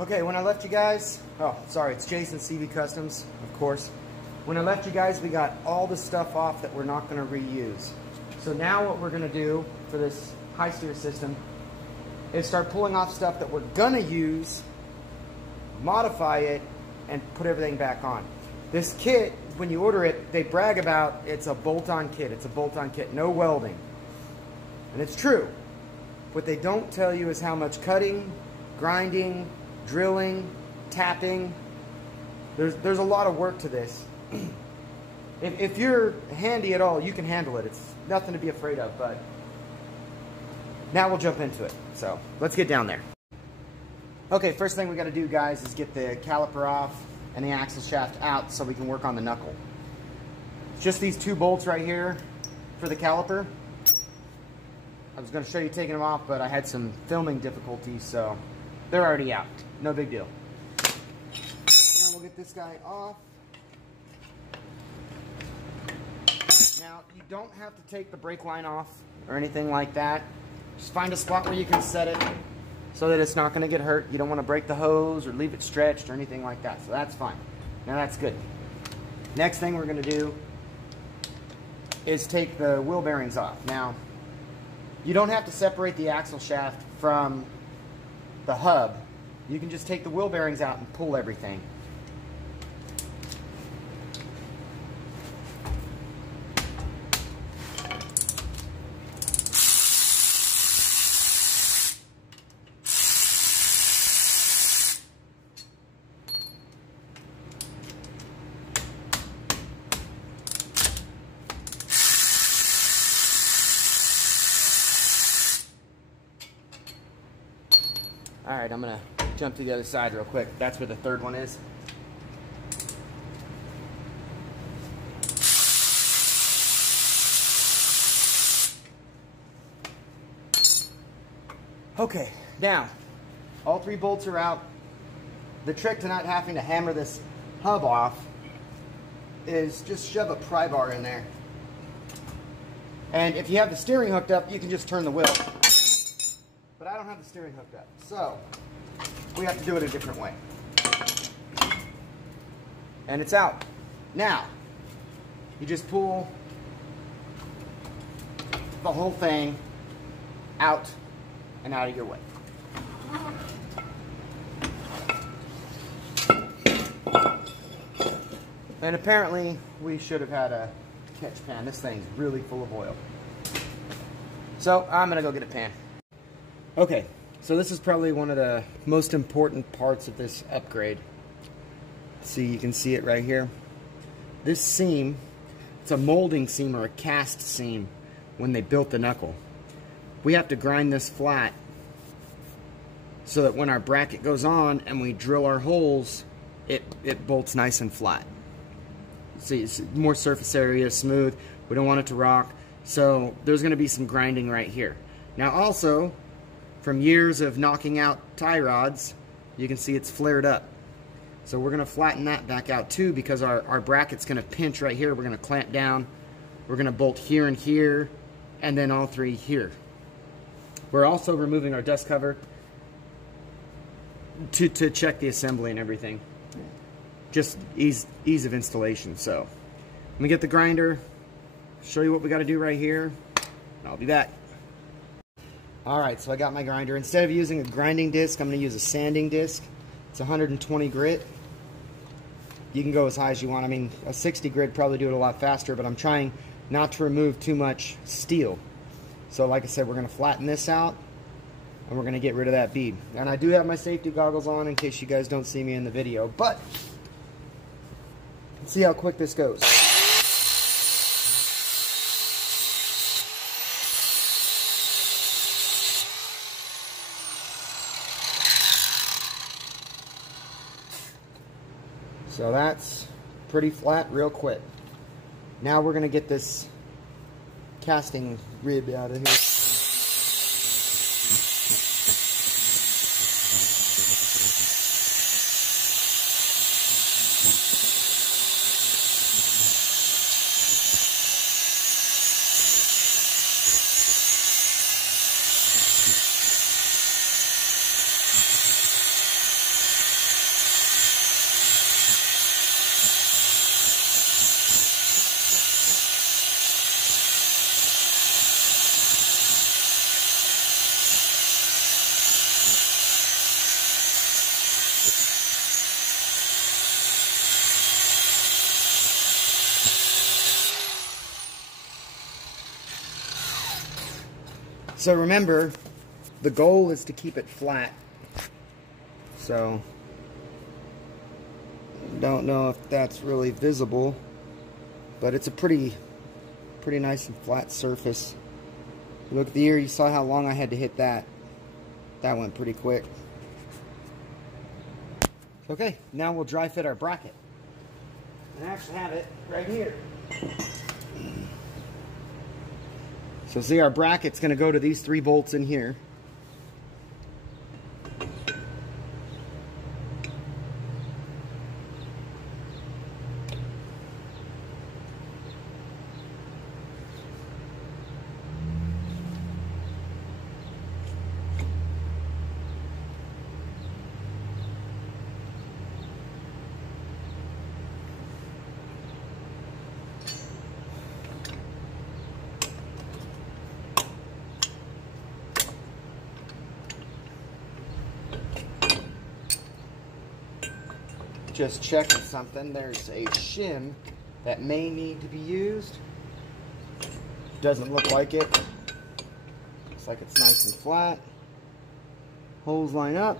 Okay, when I left you guys, oh, sorry, it's Jason, CV Customs, of course. When I left you guys, we got all the stuff off that we're not going to reuse. So now what we're going to do for this high steer system is start pulling off stuff that we're going to use, modify it, and put everything back on. This kit, when you order it, they brag about it's a bolt-on kit. It's a bolt-on kit, no welding. And it's true. What they don't tell you is how much cutting, grinding, drilling, tapping. There's a lot of work to this. If you're handy at all, you can handle it. It's nothing to be afraid of, but now we'll jump into it. So let's get down there. Okay, first thing we got to do, guys, is get the caliper off and the axle shaft out so we can work on the knuckle. It's just these two bolts right here for the caliper. I was going to show you taking them off, but I had some filming difficulties, so they're already out. No big deal. Now we'll get this guy off. Now, you don't have to take the brake line off or anything like that. Just find a spot where you can set it so that it's not going to get hurt. You don't want to break the hose or leave it stretched or anything like that, so that's fine. Now that's good. Next thing we're going to do is take the wheel bearings off. Now, you don't have to separate the axle shaft from the hub. You can just take the wheel bearings out and pull everything. Alright, I'm going to jump to the other side real quick. That's where the third one is. Okay, now, all three bolts are out. The trick to not having to hammer this hub off is just shove a pry bar in there. And if you have the steering hooked up, you can just turn the wheel. But I don't have the steering hooked up, so we have to do it a different way. And it's out. Now, you just pull the whole thing out and out of your way. And apparently, we should have had a catch pan. This thing's really full of oil. So, I'm going to go get a pan. Okay, so this is probably one of the most important parts of this upgrade. See, you can see it right here. This seam, it's a molding seam or a cast seam when they built the knuckle. We have to grind this flat so that when our bracket goes on and we drill our holes, it bolts nice and flat. See, it's more surface area, smooth. We don't want it to rock. So there's going to be some grinding right here. Now also, from years of knocking out tie rods, you can see it's flared up. So we're going to flatten that back out too, because our bracket's going to pinch right here. We're going to clamp down. We're going to bolt here and here, and then all three here. We're also removing our dust cover to check the assembly and everything. Just ease of installation. So let me get the grinder, show you what we got to do right here, and I'll be back. Alright, so I got my grinder. Instead of using a grinding disc, I'm going to use a sanding disc. It's 120 grit. You can go as high as you want. I mean, a 60 grit probably do it a lot faster, but I'm trying not to remove too much steel. So like I said, we're going to flatten this out, and we're going to get rid of that bead. And I do have my safety goggles on in case you guys don't see me in the video, but let's see how quick this goes. So that's pretty flat real quick. Now we're going to get this casting rib out of here. So remember, the goal is to keep it flat. So, don't know if that's really visible, but it's a pretty nice and flat surface. Look at the ear, you saw how long I had to hit that. That went pretty quick. Okay, now we'll dry fit our bracket. I actually have it right here. So see, our bracket's going to go to these 3 bolts in here. Just checking something. There's a shim that may need to be used. Doesn't look like it. Looks like it's nice and flat. Holes line up.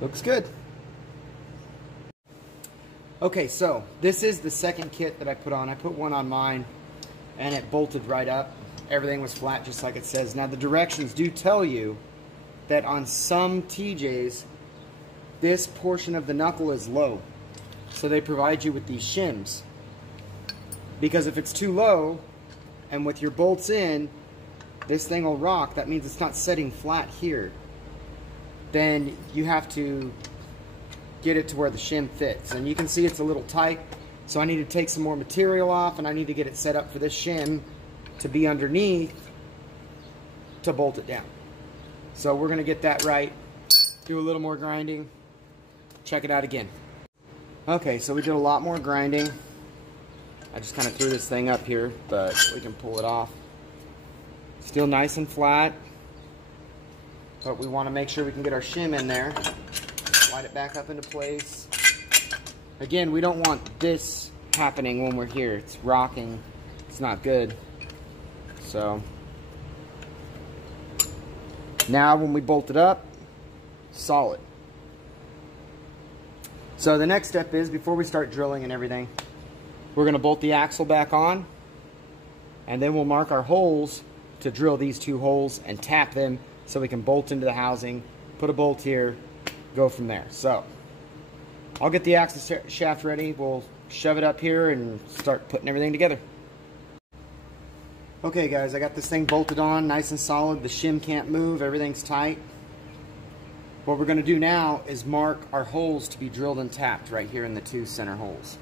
Looks good. Okay, so this is the second kit that I put on. I put one on mine and it bolted right up. Everything was flat just like it says. Now the directions do tell you that on some TJs this portion of the knuckle is low. So they provide you with these shims. Because if it's too low and with your bolts in, this thing will rock. That means it's not setting flat here. Then you have to get it to where the shim fits. And you can see it's a little tight. So I need to take some more material off and I need to get it set up for this shim to be underneath to bolt it down. So we're going to get that right, do a little more grinding, check it out again. Okay, so we did a lot more grinding. I just kind of threw this thing up here, but we can pull it off. Still nice and flat, but we want to make sure we can get our shim in there, slide it back up into place. Again, we don't want this happening when we're here. It's rocking, it's not good. So now when we bolt it up, solid. So the next step is, before we start drilling and everything, we're going to bolt the axle back on, and then we'll mark our holes to drill these 2 holes and tap them so we can bolt into the housing, put a bolt here, go from there. So I'll get the axle shaft ready, we'll shove it up here and start putting everything together. Okay guys, I got this thing bolted on nice and solid. The shim can't move, everything's tight. What we're going to do now is mark our holes to be drilled and tapped right here in the 2 center holes.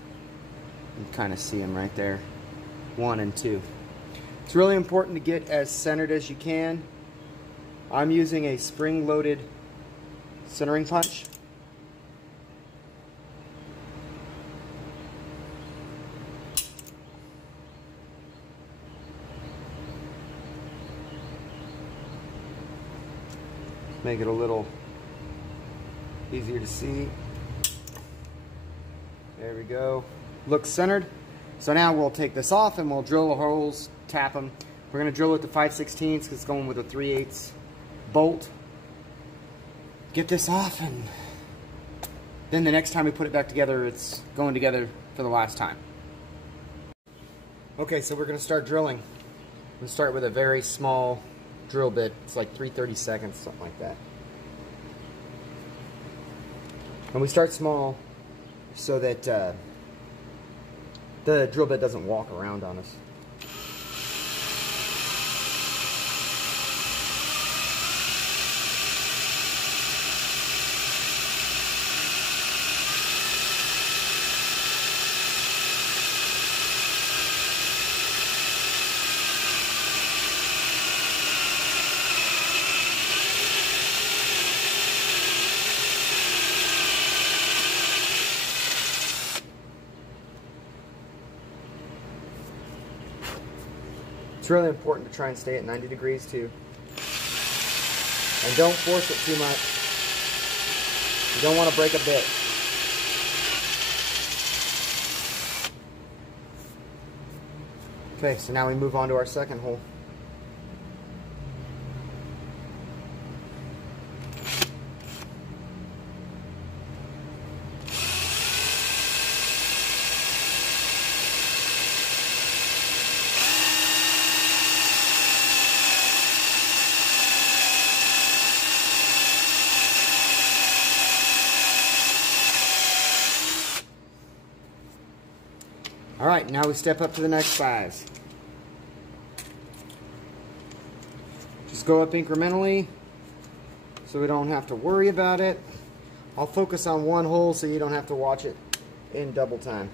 You can kind of see them right there, 1 and 2. It's really important to get as centered as you can. I'm using a spring-loaded centering punch. Make it a little easier to see. There we go. Looks centered. So now we'll take this off and we'll drill the holes, tap them. We're going to drill it to 5/16 because it's going with a 3/8 bolt. Get this off, and then the next time we put it back together, it's going together for the last time. Okay, so we're going to start drilling. We'll start with a very small drill bit. It's like 3/32, something like that. And we start small so that the drill bit doesn't walk around on us. It's really important to try and stay at 90 degrees too. And don't force it too much. You don't want to break a bit. Okay, so now we move on to our second hole. All right, now we step up to the next size. Just go up incrementally so we don't have to worry about it. I'll focus on one hole so you don't have to watch it in double time.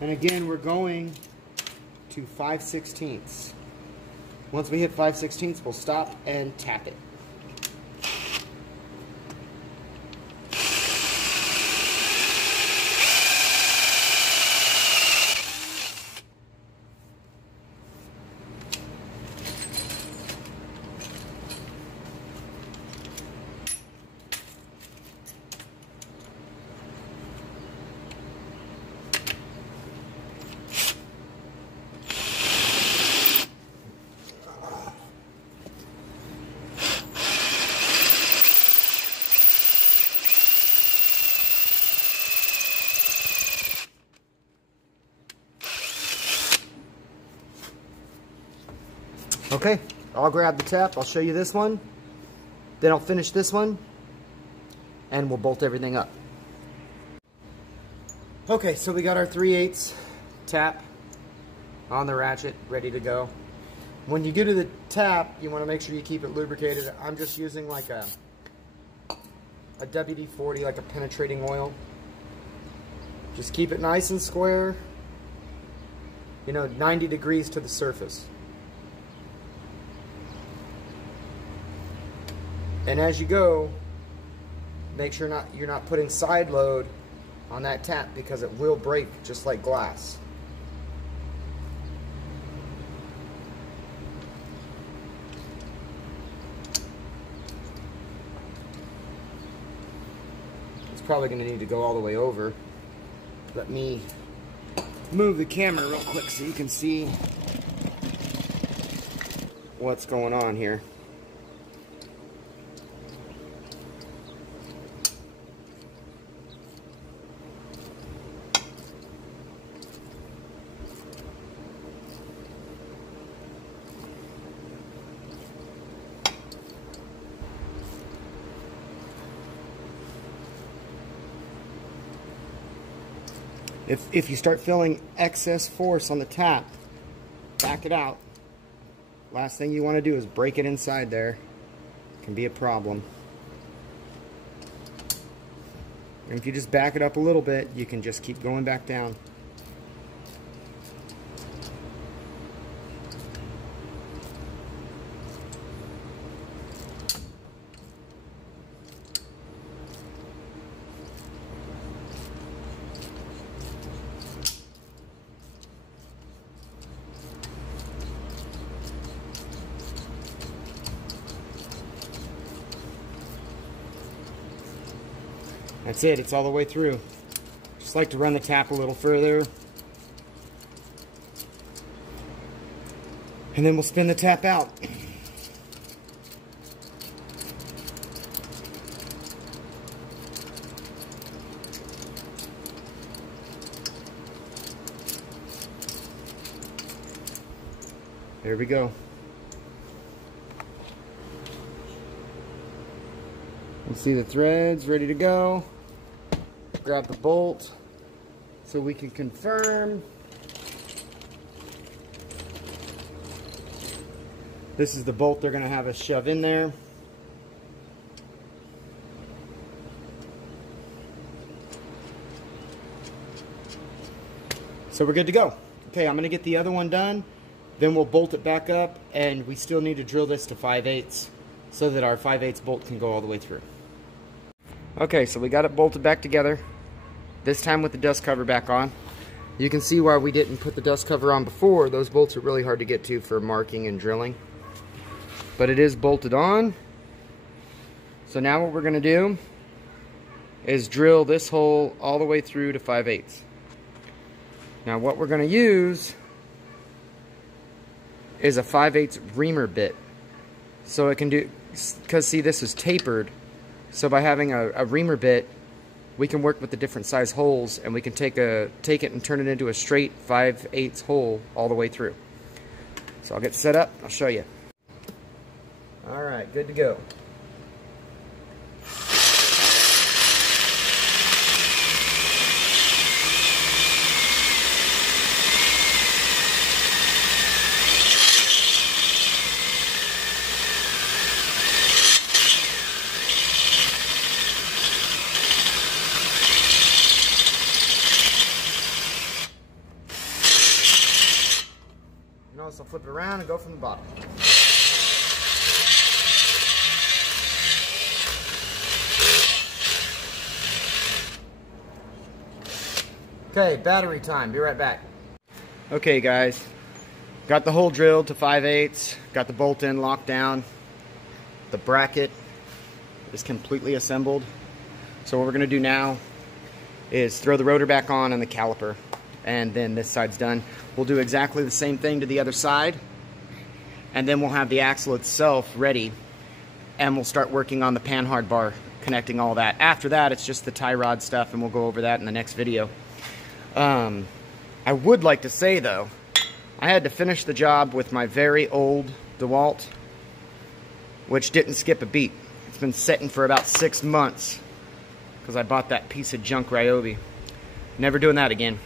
And again, we're going to 5/16. Once we hit 5/16, we'll stop and tap it. Okay, I'll grab the tap, I'll show you this one, then I'll finish this one, and we'll bolt everything up. Okay, so we got our 3/8 tap on the ratchet, ready to go. When you get to the tap, you want to make sure you keep it lubricated. I'm just using like a WD-40, like a penetrating oil. Just keep it nice and square, 90 degrees to the surface. And as you go, make sure you're not putting side load on that tap because it will break just like glass. It's probably going to need to go all the way over. Let me move the camera real quick so you can see what's going on here. If you start feeling excess force on the tap, back it out. Last thing you want to do is break it inside there. It can be a problem. And if you just back it up a little bit, you can just keep going back down. That's it, it's all the way through. Just like to run the tap a little further. And then we'll spin the tap out. There we go. You see the threads ready to go. Grab the bolt so we can confirm. This is the bolt they're going to have us shove in there. So we're good to go. Okay, I'm going to get the other one done. Then we'll bolt it back up, and we still need to drill this to 5/8 so that our 5/8 bolt can go all the way through. Okay, so we got it bolted back together. This time with the dust cover back on. You can see why we didn't put the dust cover on before. Those bolts are really hard to get to for marking and drilling. But it is bolted on. So now what we're going to do is drill this hole all the way through to 5/8. Now what we're going to use is a 5/8 reamer bit. So it can do, because see, this is tapered, so by having a reamer bit, we can work with the different size holes, and we can take it and turn it into a straight 5/8 hole all the way through. So I'll get set up, I'll show you. Alright, good to go. Notice I'll flip it around and go from the bottom. Okay, battery time. Be right back. Okay, guys. Got the hole drilled to 5/8. Got the bolt in, locked down. The bracket is completely assembled. So what we're going to do now is throw the rotor back on and the caliper. And then this side's done. We'll do exactly the same thing to the other side. And then we'll have the axle itself ready. And we'll start working on the panhard bar, connecting all that. After that, it's just the tie rod stuff, and we'll go over that in the next video. I would like to say, though, I had to finish the job with my very old DeWalt, which didn't skip a beat. It's been sitting for about 6 months because I bought that piece of junk Ryobi. Never doing that again.